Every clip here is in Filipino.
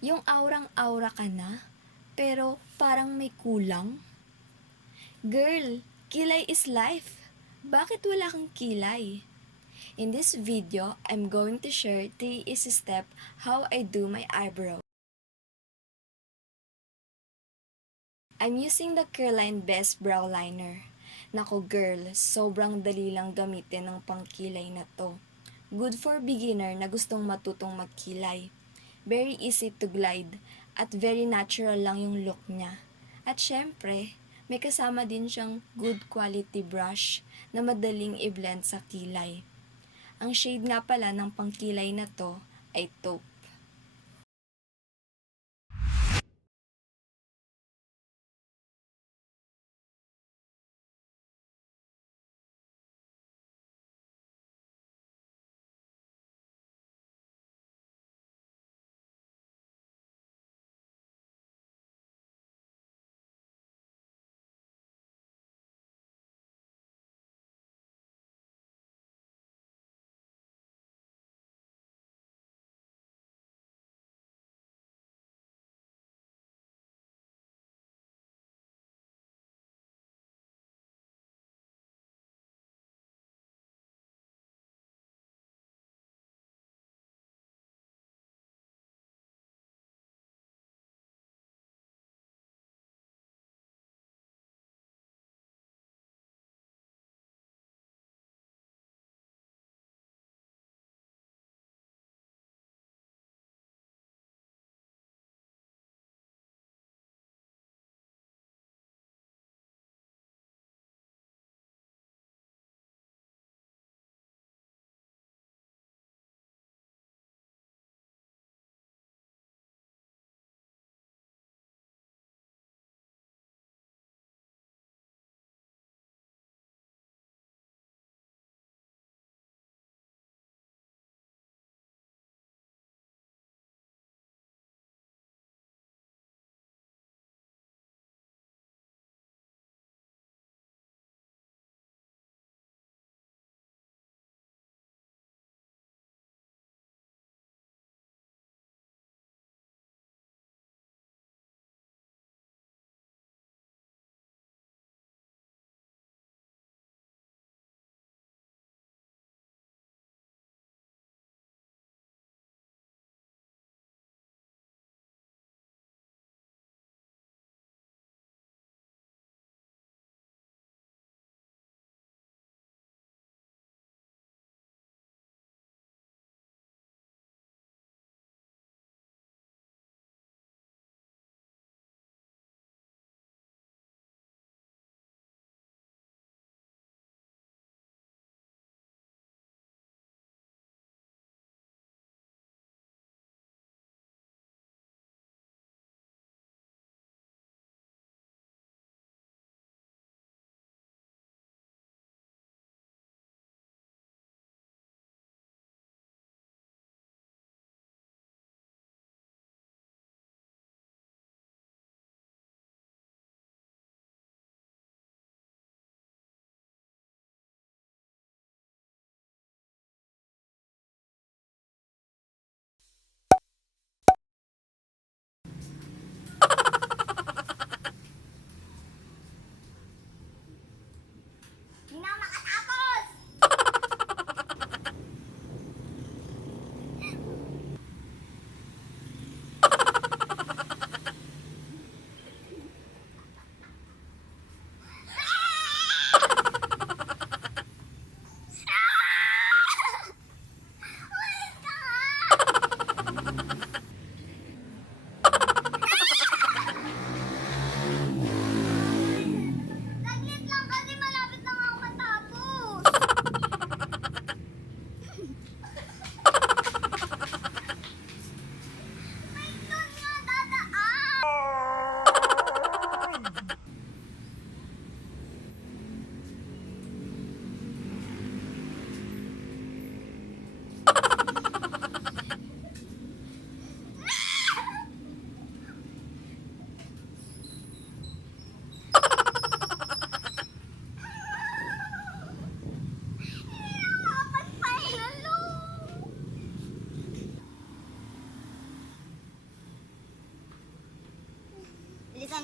Yung aurang-aura ka na, pero parang may kulang? Girl, kilay is life. Bakit wala kang kilay? In this video, I'm going to share 3 easy steps how I do my eyebrow. I'm using the Curline Best Brow Liner. Nako girl, sobrang dali lang gamitin ng pangkilay na to. Good for beginner na gustong matutong magkilay. Very easy to glide at very natural lang yung look niya. At syempre, may kasama din siyang good quality brush na madaling i-blend sa kilay. Ang shade nga pala ng pangkilay na to ay taupe.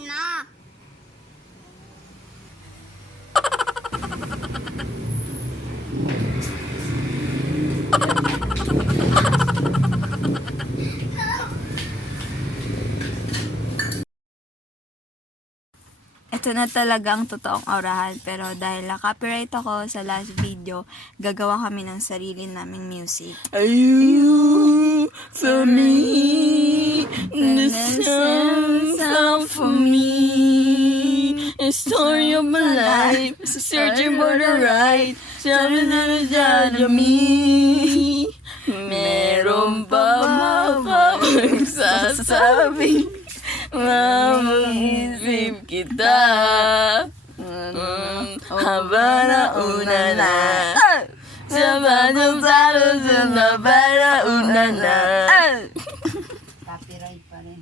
na. Ito na talaga ang totoong aurahan, pero dahil na-copyright ako sa last video, gagawa kami ng sarili naming music. Are you for me? The sound for me. A story of my life, searching for the right. Sana me. Meron ba makapagsasabi? Mamaisip kita. Haba na una na. Sabado talo sa para una na. Copyright pa rin.